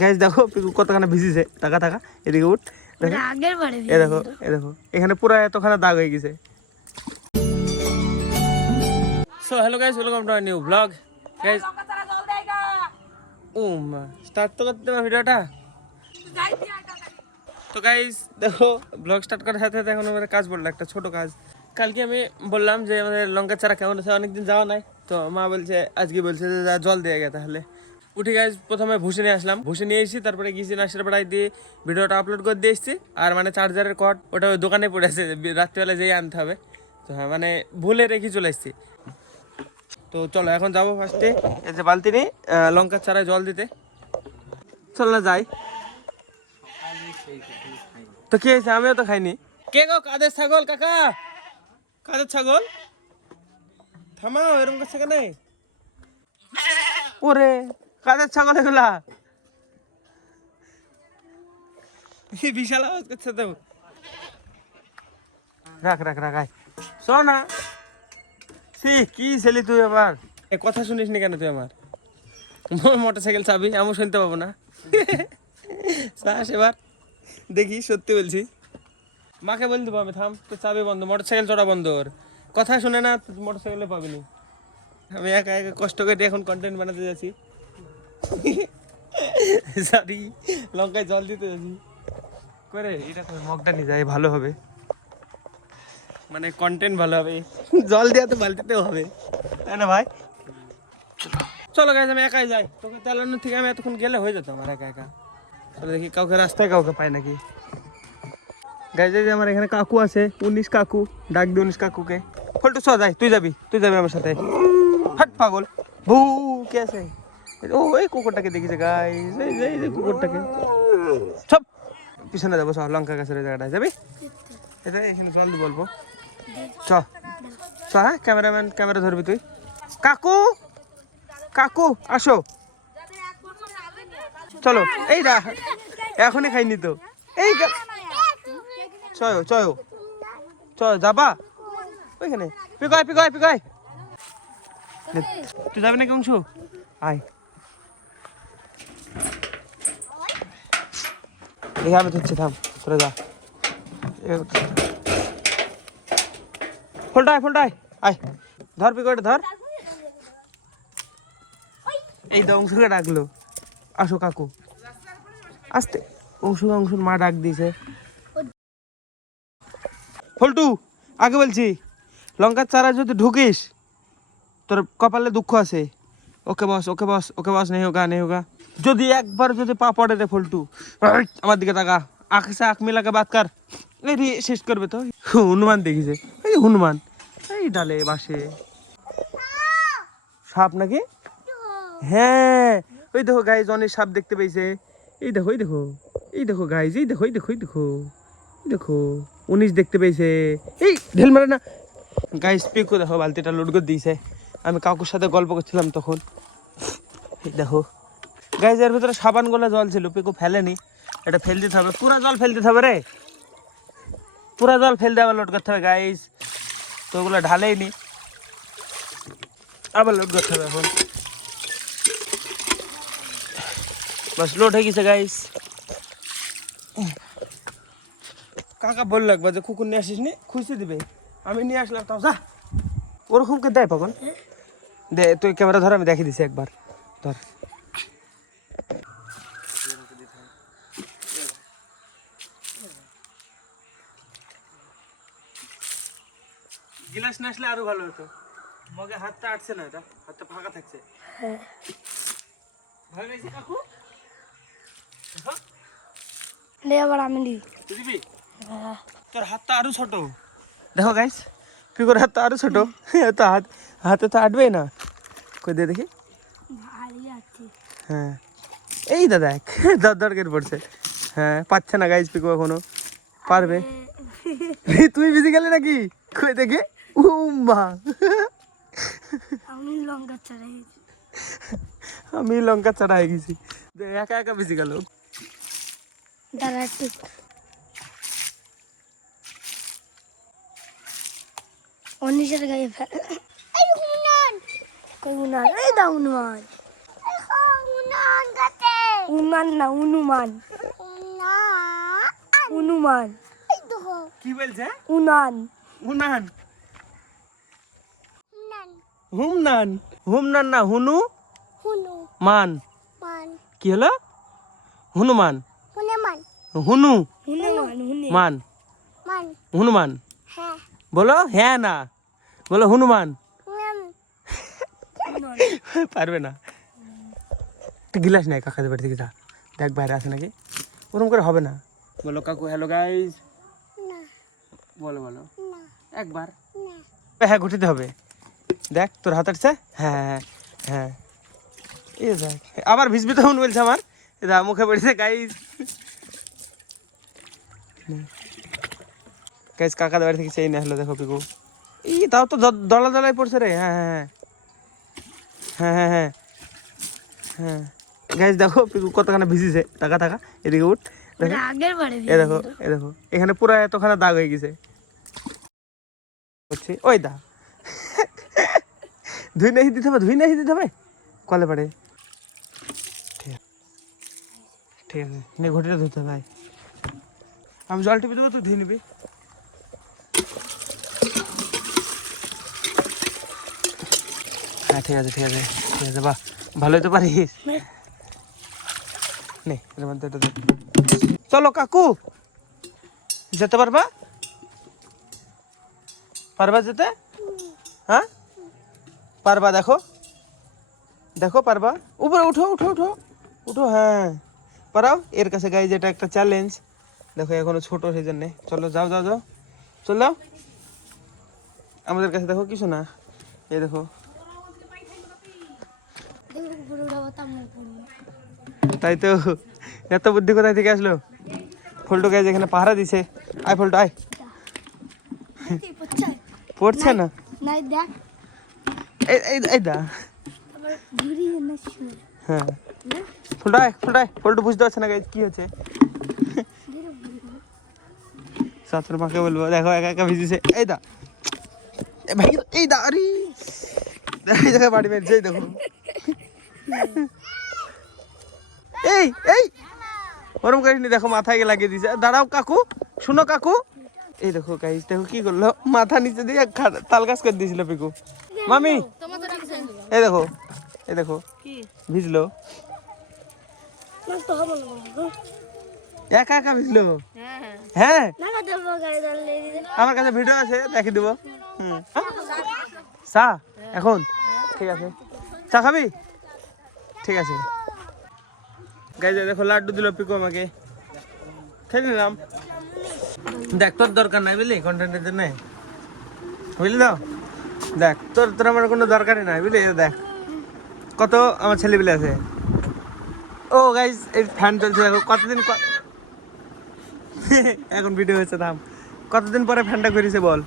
Guys দেখো পিকু কতখানা ভিজিছে, টাকা টাকা এদিকে উঠ, দেখো এ দেখো এ দেখো এখানে পুরো এতখানা দাগ হয়ে গেছে। So hello guys, welcome to a new blog. Guys start তো করতে হবে ভিডিওটা। তো গাইস দেখো ব্লগ স্টার্ট করার সাথে সাথে এখন আমার কাজ পড়লো, একটা ছোট কাজ। কালকে আমি বললাম যে আমাদের লঙ্কা চারা কেমন আছে, অনেকদিন যাওয়া নাই, তো মা বলছে আজকে বলছে যে যা জল দিয়ে গে। তাহলে উঠে গাইস প্রথমে ভুসে নিয়ে আসলাম, ভুসে নিয়ে এসেছি, তারপরে গিয়েছি নার্সারি পাড়ায় দিয়ে ভিডিওটা আপলোড করে দিয়ে এসেছি। আর মানে চার্জারের কট ওটা ওই দোকানে পড়ে আছে, রাত্রিবেলা যেয়ে আনতে হবে। তো হ্যাঁ মানে ভুলে রেখে চলে এসেছি। তো চলো এখন যাবো ফার্স্টে এই যে বালতি নিয়ে লঙ্কার চারায় জল দিতে। চল না যাই। তো কি হয়েছে, আমিও তো খাইনি। কে গো কাদের ছাগল কাকা, কাদের ছাগল? থামাও, এরকম করছে কেন? ওরে কাদের ছাগল এগুলা, বিশাল আওয়াজ করছে তো। রাখ রাখ রাখ, আয় শোন না। কি ছেলে তুই আবার, কথা শুনিস নি কেন তুই আমার? মোটর সাইকেল চাবি আমি শুনতে পাবো না। চাস এবার দেখি, সত্যি বলছি। মাকে বলতে পাবে থাম, তো চাবি বন্ধ, মোটর সাইকেল চড়া বন্ধ। ওর কথা শুনে না, মোটর সাইকেলে পাবিনি। আমি একা একা কষ্ট করে এখন কন্টেন্ট বানাতে যাচ্ছি। সরি, লঙ্কায় জল দিতে যাচ্ছি করে। এটা তো মগটা নিয়ে যাই, ভালো হবে, মানে কন্টেন্ট ভালো হবে। জল দেওয়া তো বালতিতেও হবে, তাই না ভাই? চলো গাইজ আমি একাই যাই, তোকে চালানোর থেকে আমি এতক্ষণ গেলে হয়ে যেত আমার একা একা। চলো দেখি কাউকে রাস্তায় কাউকে পাই নাকি। গাইজ যে আমার এখানে কাকু আছে, 19 কাকু, ডাক দি 19 কাকুকে। ফলটু চ যাই, তুই যাবি আমার সাথে। হাট পাগল ভু, কে আছে? ও এই কুকুরটাকে দেখিছে গাইজ, এই যে কুকুরটাকে। সব পিছনে যাবো, সব লঙ্কা গাছের জায়গাটায় যাবি। এটা এখানে জল দিব বলবো। চ চ, হ্যাঁ ক্যামেরাম্যান, ক্যামেরা ধরবি তুই। কাকু কাকু আসো, চলো। এই না এখনই খাইনি তো, এই চয় চয় চয় যাবা ওইখানে। পিকাই পিকাই পিকাই, তুই যাবি নাকি অংশ? আয় দেখে আমি ধরছি, থাম তোরা যা। ফোলটায় ফোলটায় আয়, ধর পিকাইটা ধর। এই তো অংশকে ডাকলো, আসো কাকু আসতে। অংশুর মা ডাক দিয়েছে। ফল্টু আগে বলছি, লঙ্কার চারা যদি ঢুকিস তোর কপালে দুঃখ আছে। ওকে বস ওকে বস ওকে বস, নেই হোগা নেই হোগা। যদি একবার যদি পা পড়ে রে ফল্টু, আমার দিকে তাকা, আঁখে আঁখ মিলাকে বাত কর, এই রে শেষ করবে তো। হনুমান দেখিছে, এই হনুমান এই ডালে বাসে। সাপ নাকি? হ্যাঁ ওই দেখো গাইজ, অনেক সাপ দেখতে পেয়েছে। এই দেখো এই দেখো এই দেখো গাইজ, এই দেখো এই দেখো এই দেখো দেখো 19 দেখতে পেয়েছে। এই ঢেল মারে না গাইজ। পিকু দেখো বালতিটা লোড করে দিয়েছে, আমি কাকুর সাথে গল্প করছিলাম তখন। এই দেখো গাইজ, এর ভিতরে সাবান গোলা জল ছিল, পিকু ফেলেনি, এটা ফেল দিতে হবে, পুরা জল ফেল দিতে হবে রে, পুরা জল ফেল দিয়ে আবার লোড করতে হবে গাইজ। তো ওগুলো ঢালেই নি, আবার লোড করতে হবে এখন। বাস লোড হয়ে গেছে গাইজ। কাকা বললো একবার যে কুকুর নিয়ে আসিস নি, খুঁজতে দিবে, আমি নিয়ে আসলাম, তাও যা ওরকমকে দেয় পাগল। দে তুই ক্যামেরা ধর, আমি দেখে দিছি একবার, ধর। গিলাস না আসলে আরো ভালো হতো, মগে হাতটা আটছে না, এটা হাতটা ফাঁকা থাকছে। ভালো হয়েছে কাকু, আবার আমি দিবি। তোর হাতটা আরো ছোট, দেখো গাইস পিকুর হাতটা আরো ছোট। তো হাতে তো আটবে না, কই দে দেখি। হ্যাঁ এই দাদা এক দর করে পড়ছে। হ্যাঁ পাচ্ছে না গাইস পিকু এখনো, পারবে। তুই বিজি গেলে নাকি, কই দেখে। মা আমি লঙ্কা চড়াই গেছি, একা একা বিজি গেল। অনিশের গায়ে ফেলে কই উনান, এই দা উনান উনান না হনুমান। হনুমান। কি বলছে? উনান। উনান। হুমনান। হুমনান না হুনু মান। কি হলো? হনুমান। হুনু মান। হনুমান। বলো হ্যাঁ না, বলো হনুমান। পারবে না। গিলাস নাই কাকাদের বাড়ি থেকে, যা দেখ বাইরে আছে নাকি। ওরকম করে হবে না। বলো কাকু হ্যালো গাইস। বলো বলো একবার। হ্যাঁ ঘুরতে হবে। দেখ তোর হাত আসছে। হ্যাঁ হ্যাঁ হ্যাঁ। এই দেখ আবার ভিজবি তখন বলছে আমার। এটা মুখে পড়েছে গাইস। গাইস কাকাদের বাড়ি থেকে সেই না হলো, দেখো পিকু। তাও তো দলা দলাই পড়ছে রে। হ্যাঁ হ্যাঁ হ্যাঁ হ্যাঁ হ্যাঁ হ্যাঁ। গাইস দেখো পিকু কতখানা ভিজেছে। টাকা টাকা এদিকে উঠ। দেখো আগের বারে এ দেখো এ দেখো এখানে পুরো এতখানা দাগ হয়ে গেছে। হচ্ছে ওই দা ধুই নাহি দিতে হবে, ধুই নাহি দিতে হবে কলে পারে। ঠিক আছে নে ঘটিটা ধুতে হবে ভাই। আমি জল টিপে দেবো, তুই ধুয়ে নিবি। হ্যাঁ ঠিক আছে ঠিক আছে ঠিক আছে, বাহ ভালোই তো পারিস। নে এর মধ্যে এটা দে। চলো কাকু যেতে পারবা? পারবা যেতে? হ্যাঁ পারবা, দেখো দেখো পারবা। উপরে উঠো উঠো উঠো উঠো। হ্যাঁ পারাও। এর কাছে গাইজ এটা একটা চ্যালেঞ্জ। দেখো এখনো ছোট সেই জন্যে। চলো যাও যাও যাও চলো। আমাদের কাছে দেখো কিছু না। এই দেখো তাই তো, এত বুদ্ধি কোথায় থেকে আসলো? ফল্টু গাইজ এখানে পাহারা দিছে। আয় ফল্টু আয়। পড়ছে না। নাই দেখ এই এই এই দা। আবার ঘুরিয়ে না শুনে। হ্যাঁ ফল্টু আয় ফল্টু আয়। ফল্টু বুঝতে পারছে না গাইজ কি হচ্ছে। শাশুড় মাকে বলবো দেখো একা একা ভিজেছে। এই দা ভাই, এই দা আরে এই জায়গায় বাড়ি মেরেছে। এই দেখো এই এই ওরম করিস নি। দেখো মাথায় গিয়ে লাগিয়ে দিয়েছে। দাঁড়াও কাকু, শুনো কাকু। এই দেখো গাইস দেখো কি করলো, মাথা নিচে দিয়ে তাল গাছ করে দিয়েছিল পিকু। মামি এই দেখো এই দেখো ভিজলো। একা একা ভিজলো। হ্যাঁ আমার কাছে ভিডিও আছে, দেখে দেবো। চা এখন ঠিক আছে, চা খাবি? ঠিক আছে গাইজ দেখো লাড্ডু দিল পিকু আমাকে, খেয়ে নিলাম। দেখ তোর দরকার নাই বুঝলি কন্টেন্টের জন্য, বুঝলি তো। দেখ তোর তোর আমার কোনো দরকারই নাই বুঝলি। দেখ কত আমার ছেলেপিলে আছে। ও গাইজ এই ফ্যান চলছে দেখো কতদিন এখন ভিডিও হচ্ছে থাম। কতদিন পরে ফ্যানটা ঘুরেছে বল।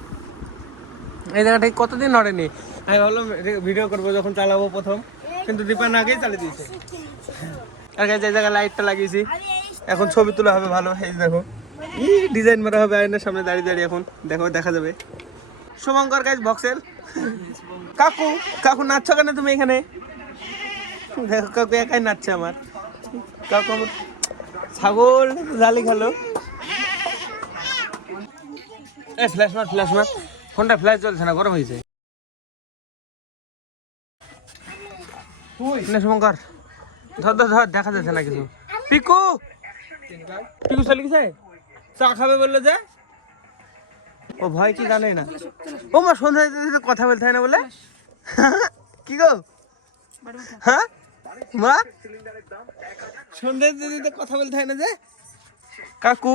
এই জায়গাটাই কতদিন নড়েনি। আমি ভাবলাম ভিডিও করবো যখন চালাবো প্রথম, কিন্তু দীপান আগেই চালিয়ে দিয়েছে। আর গাইজ এই জায়গায় লাইটটা লাগিয়েছি, এখন ছবি তোলা হবে ভালো। এই দেখো ডিজাইন মারা হবে আয়নার সামনে দাঁড়িয়ে দাঁড়িয়ে। এখন দেখো দেখা যাবে। শুভঙ্কর গাইজ বক্সেল। কাকু কাকু নাচছো কেন তুমি এখানে? দেখো কাকু একাই নাচছে আমার। কাকু আমার ছাগল জালি খেলো। এই ফ্ল্যাশ মার ফ্ল্যাশ মার। ফোনটা ফ্ল্যাশ চলছে না, গরম হয়েছে। শুভঙ্কর ধর ধর ধর, দেখা যাচ্ছে না কিছু। পিকু পিকু চলে গেছে, চা খাবে বললো যে। ও ভয় কি জানে না। ও মা সন্ধ্যা দিতে কথা বলতে হয় না বলে। কি গো হ্যাঁ মা, সন্ধ্যা দিতে কথা বলতে হয় না যে। কাকু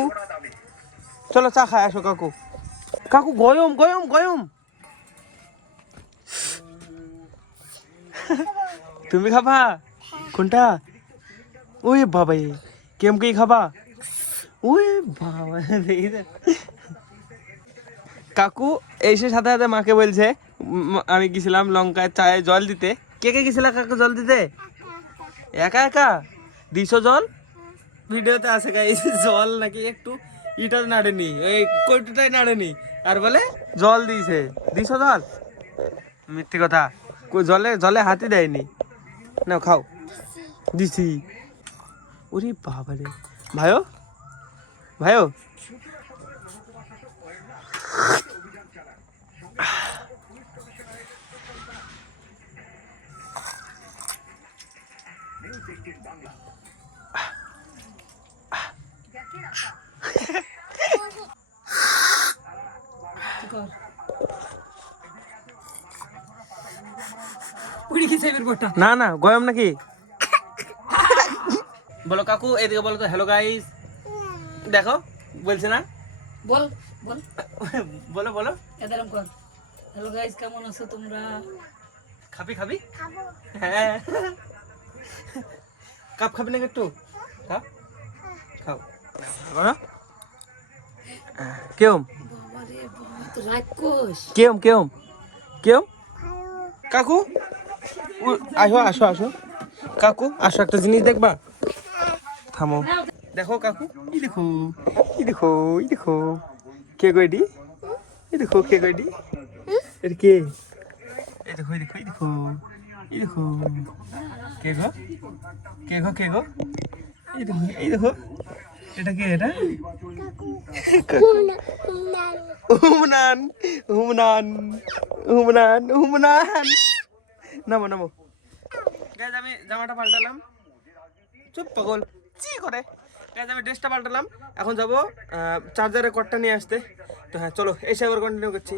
চলো চা খায় আসো কাকু। কাকু গয়ম গয়ম গয়ম। তুমি খাবা কোনটা? ওই বাবা কেমকেই খাবা? ওই বাবা কাকু এসে সাথে সাথে মাকে বলছে আমি গেছিলাম লঙ্কায় চায়ে জল দিতে। কে কে গেছিল কাকু জল দিতে? একা একা দিছো জল? ভিডিওতে আছে গাইস জল নাকি একটু ইটা নাড়েনি, এই কটুটাই নাড়েনি, আর বলে জল দিয়েছে। দিছো জল? মিথ্যে কথা। জলে জলে হাতই দেয়নি। নাও খাও। দিছি ওরে বাবা রে ভাইও ভাইও না না গয়ম নাকি বলো কাকু এদিকে বলো তো হ্যালো গাইস দেখো বলছে না বল বল বলো বলো এদারম কর হ্যালো গাইস কেমন আছো তোমরা খাবি খাবি হ্যাঁ কাপ খাবি নাকি একটু খাও খাও বলো কেম বাবারে বাবা তো রাক্ষস কেম কেম কেম কাকু আসো আসো আসো কাকু আসো একটা জিনিস দেখবা থামো দেখো কাকু ই দেখো ই দেখো ই দেখো কে গইডি ই দেখো কে গইডি এর কে এই দেখো এই দেখো এই দেখো এই দেখো কে গো কে গো কে গো এই দেখো এটা কে এটা হুমনান হুমনান হুমনান হুমনান নামো নামো গাইজ আমি জামাটা পাল্টালাম চুপ পাগল চি করে গাইজ আমি ড্রেসটা পাল্টালাম এখন যাবো চার্জারের কর্ডটা নিয়ে আসতে তো হ্যাঁ চলো এসে আবার কন্টিনিউ করছি